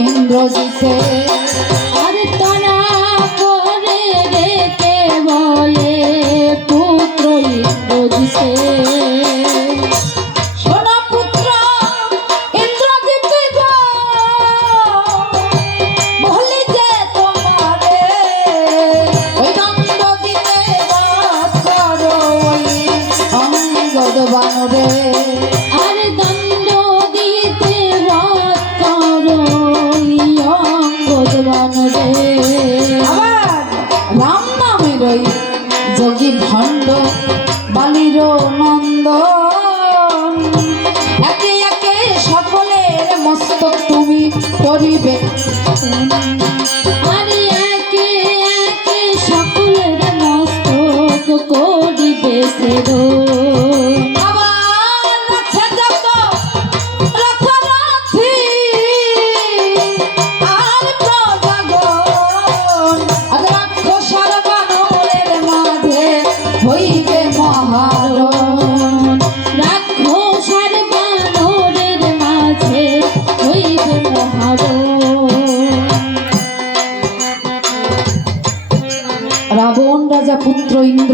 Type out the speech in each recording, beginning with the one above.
ইন্দ্রজিতে যোগী ভণ্ড বালির নন্দ একে একে সকলের মস্তক তুমি করিবে।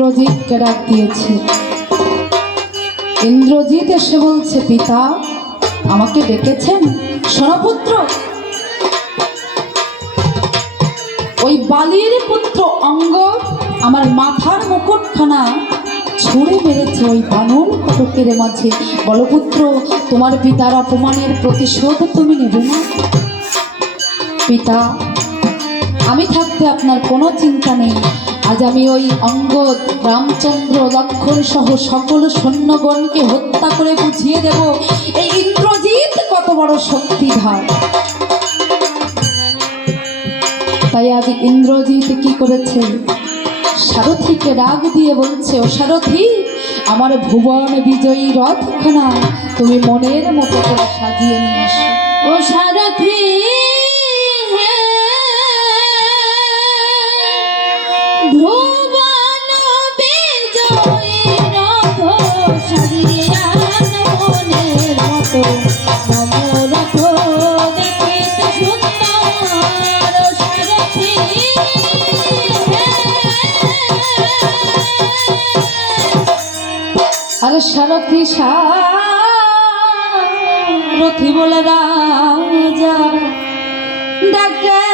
ইন্দ্রজিৎকে ডাক দিয়েছে। ইন্দ্রজিৎ এসে বলছে, পিতা, আমাকে ডেকেছেন? সোনাপুত্র ওই বালির পুত্র অঙ্গ আমার মাথার মুকুটখানা ছুঁড়ে মেরেছে ওই বানর কটকের মাঝে। বলপুত্র তোমার পিতার অপমানের প্রতিশোধ তুমি নেবে না? পিতা আমি থাকতে আপনার কোনো চিন্তা নেই। আজ আমি ওই অঙ্গদ রামচন্দ্র লক্ষণ সহ সকল সৈন্যগণকে হত্যা করে বুঝিয়ে দেব। এই ইন্দ্রজিৎ কত বড় শক্তিধর। তাই আজ ইন্দ্রজিৎ কি করেছে? সারথীকে রাগ দিয়ে বলছে, ও সারথী, আমার ভুবন বিজয়ী রথখানা তুমি মনের মতো করে সাজিয়ে নিয়ে এসো। ও আরে সারথী সারথী বলে রাজা ডাকে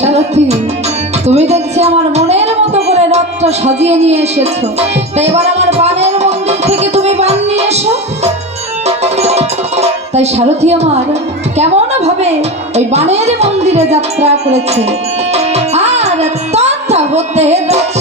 সারথী, তুমি দেখছি আমার মনের মতো করে রথটা সাজিয়ে নিয়ে এসেছ। তাই এবার আমার বানের মন্দির থেকে তুমি বান নিয়ে এসো। তাই সারথি আমার কেমন ভাবে ওই বানের মন্দিরে যাত্রা করেছে। আর তথা হতে রথ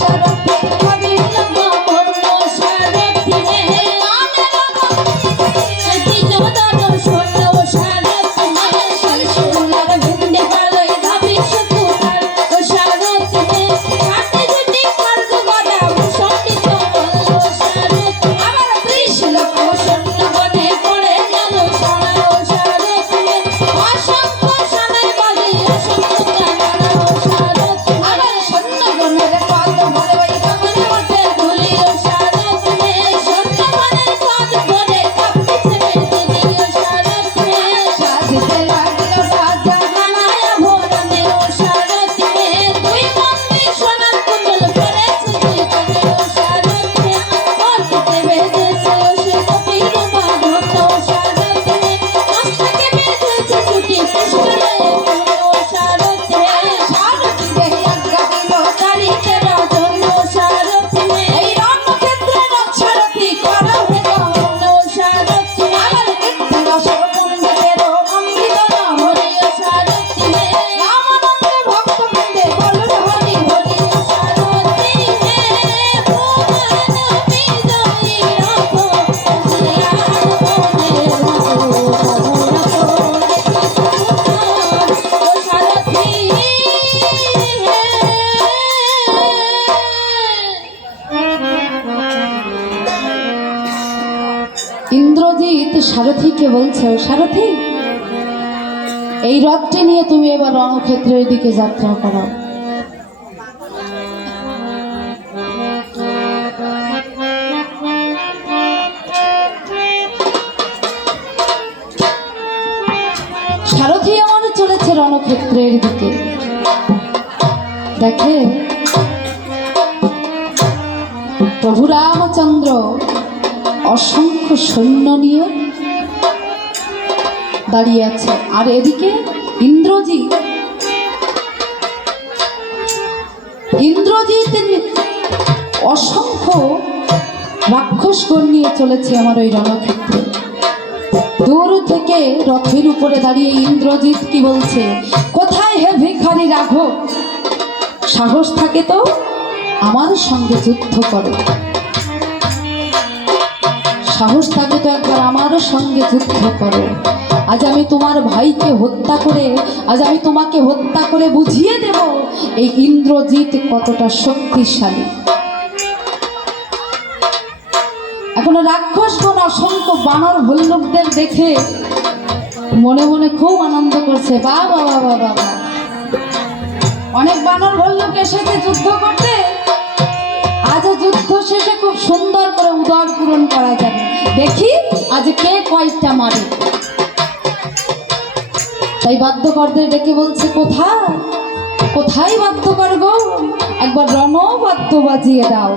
বলছে, সারথী? এই রথটি নিয়ে তুমি এবার রণক্ষেত্রের দিকে যাত্রা করো। সারথী, আমার চলেছে রণক্ষেত্রের দিকে। দেখে? প্রভু রামচন্দ্র অসংখ্য সৈন্য নিয়ে দাঁড়িয়ে আছে। আর এদিকে ইন্দ্রজিৎ। ইন্দ্রজিৎ অসংখ্য রাক্ষসগণ নিয়ে চলেছে আমার ওই রণক্ষেত্রে। দূর থেকে রথের উপরে দাঁড়িয়ে ইন্দ্রজিৎ কি বলছে? কোথায় হে ভিখারি রাঘব? সাহস থাকে তো আমার সঙ্গে যুদ্ধ করো। সাহস থাকে তো একবার আমারও সঙ্গে যুদ্ধ করো। আজ আমি তোমার ভাইকে হত্যা করে, আজ আমি তোমাকে হত্যা করে বুঝিয়ে দেব এই ইন্দ্রজিৎ কতটা শক্তিশালী। এখন রাক্ষসগণ অসংখ্য বানর ভল্লুকদের দেখে মনে মনে খুব আনন্দ করছে বা বাবা বাবা বাবা অনেক বানর ভল্লুক এসেছে যুদ্ধ করতে আজ যুদ্ধ শেষে খুব সুন্দর করে উদর পূরণ করা যাবে। দেখি আজ কে কয়েকটা মারে। তাই বাদ্যকরদের ডেকে বলছে, কোথায়? কোথায় বাদ্যকর পারব একবার রণ বাদ্য বাজিয়ে দাও।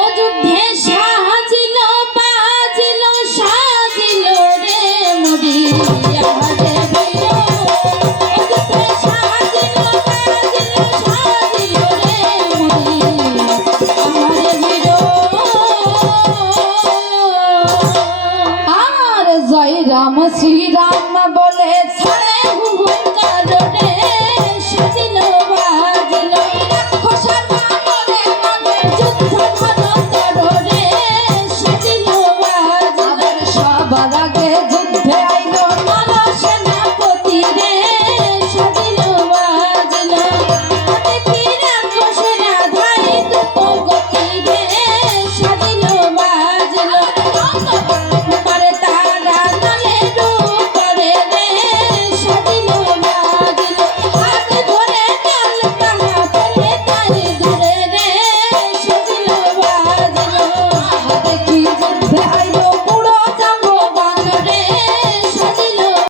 ও যুদ্ধে সাজিল শ্রীরাম বলে ছড়ে